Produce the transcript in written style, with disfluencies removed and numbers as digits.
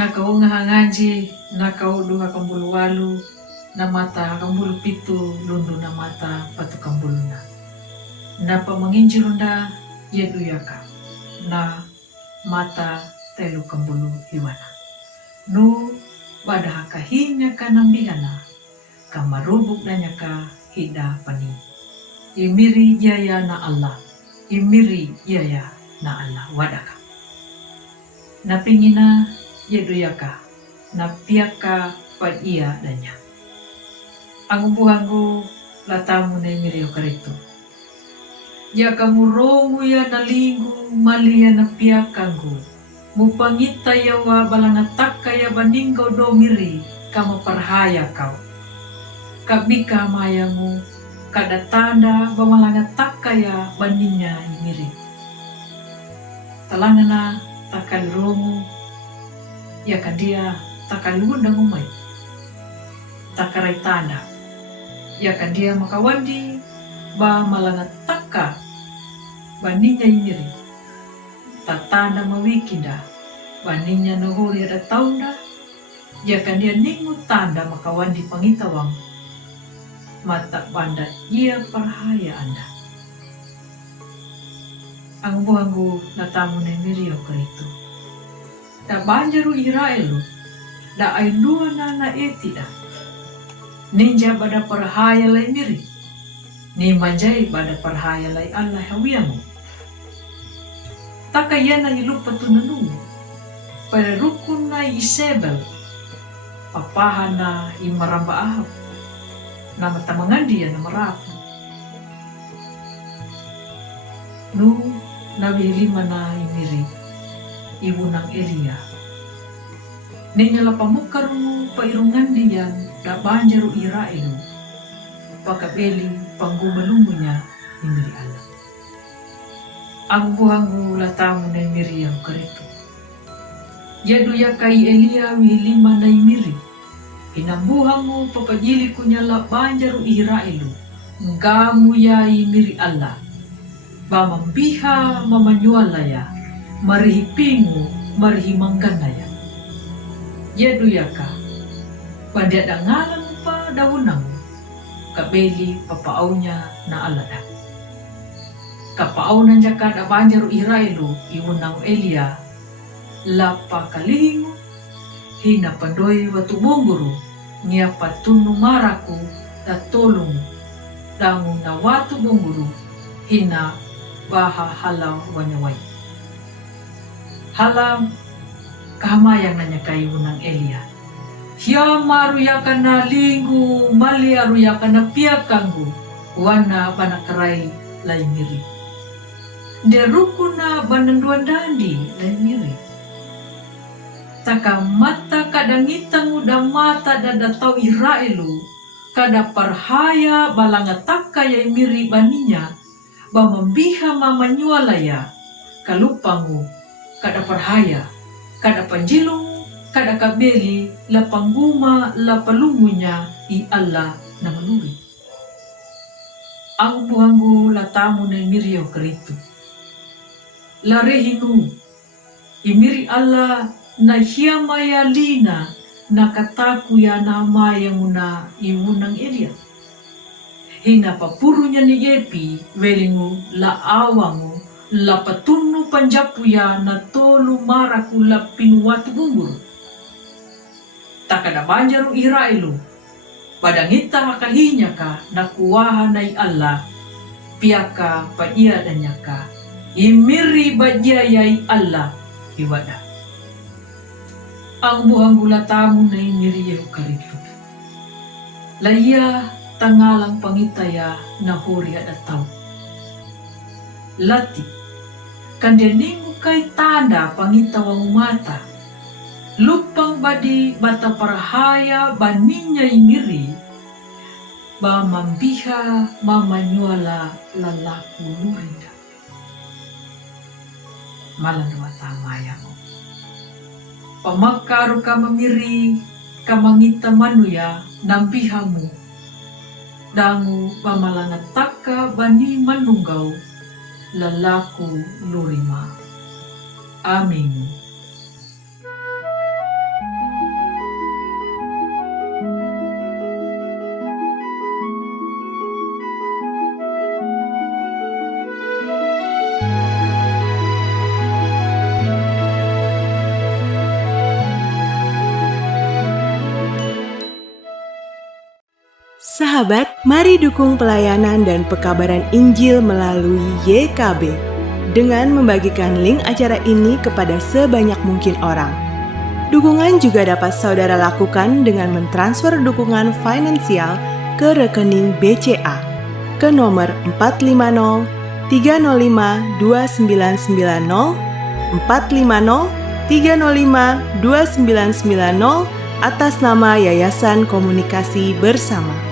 Nakau ngahangaji, nakau duha kambulu walu, na mata kambulu pitu, lundu na mata patu kambulu na. Na pamanginjirunda yeduyaka, na mata telu kambulu hiwana. Nu badaha kahinya ka nambihana, kamarubuk nanya ka hida pani. Imiri yaya na Allah, imiri yaya na Allah wadaka. Napingina yeduyaka, napiaka pa iya danya. Ang buhangu latamu na imirio karito. Ya kamurongu ya nalingu malia na piakangu. Mupangita yawa balangataka ya baninggaw do miri kamaparhaya kau. Kabika mayamu kada tanda bamalangataka ya baninya miri. Talangana takalrongu ya kandia takalundang umay. Takaray tanda ya kandia makawandi ba malangataka baninya miri. Tatanda mawikinda baninya nuhuri ada taunda ya kandia ningu tanda makawandi pangitawang mata banda ia parhaya anda. Ang buhangu natamu na miriyo karito. Da banjaru Israelu, da ay lua na etida. Ninja bada parhaya lay miri. Ni manjay bada parhaya lay Allah hawiyamu. Takayan na ilupa tunanungo. Para rukun na Isabel. Papahan na imaramba ahap. Na matamangan dia na marapo. Nu nabihilima na imiri. Ibu ng Elia. Ninyala pamukaru pairungan diyan da banjaru Israelu. Pakabeli panggumalungo niya imiri Allah. Ang buhangu latamu na imiri ang karito. Yaduya kay Elia wihilima na imiri. Inambuhangu papajili ko niya la banjaru Israelu. Ngamu ya imiri Allah. Bamambiha mamanyualaya. Marihipingu marihimangganaya. Yaduya ka. Bandia dangalang pa daunang. Kabeli papaaw niya na alada. Kapaaw na niya ka da banjaru Israelu iunang Elia. Lapa kalingo. Hina pandoy watubonguru. Niya patunu maraku da tolong. Dangung na watubonguru. Hina baha halaw wanyaway. Halam kahamayang nanya kayo ng Elia. Hiya maruyakan na linggu mali aruyakan na piakanggu. Wana banakaray lay miri. Deruko na bananduan dandi lay miri. Taka mata kadangitang udah mata dadatau Israelu. Kada parhaya balangataka yay miri baninya. Bamambiha mamanyualaya. Kalupangu. Kada parhaya. Kada panjilong. Kada kabeli. La pangguma. La palungunya. I Allah na maluri. Ang buhangu latamu na imiriyo karito. Larehinu. Imiri Allah na hiyamaya lina na katakuya na maya muna imunang Elia. Hina papuru niya ni Epi, welingu la awangu, la patunu panjapuya na tolu maraku la pinuwatu gumuru. Takada banjaru Israelu, padangita makahinya ka na kuwaha na Allah, piyaka pa iya danya ka, imiri bajayay Allah, iwada. Ang buhang gulatamu na imiriyo karito. Laya tangalang pangitaya na huri at ataw. Lati, kandianingo kay tanda pangitawang mata. Lupang badi bata parahaya baninya imiri. Bamambiha mamanyuala lalaku nurinda. Malanwa tamaya mo. Pamakaru ka mamiri, kamangita manuya, nambihamu. Dangu pamalangataka bani manunggaw, lalaku lurima. Amin. Sahabat, mari dukung pelayanan dan pekabaran Injil melalui YKB dengan membagikan link acara ini kepada sebanyak mungkin orang. Dukungan juga dapat saudara lakukan dengan mentransfer dukungan finansial ke rekening BCA ke nomor 450 305 2990 450 305 2990 atas nama Yayasan Komunikasi Bersama.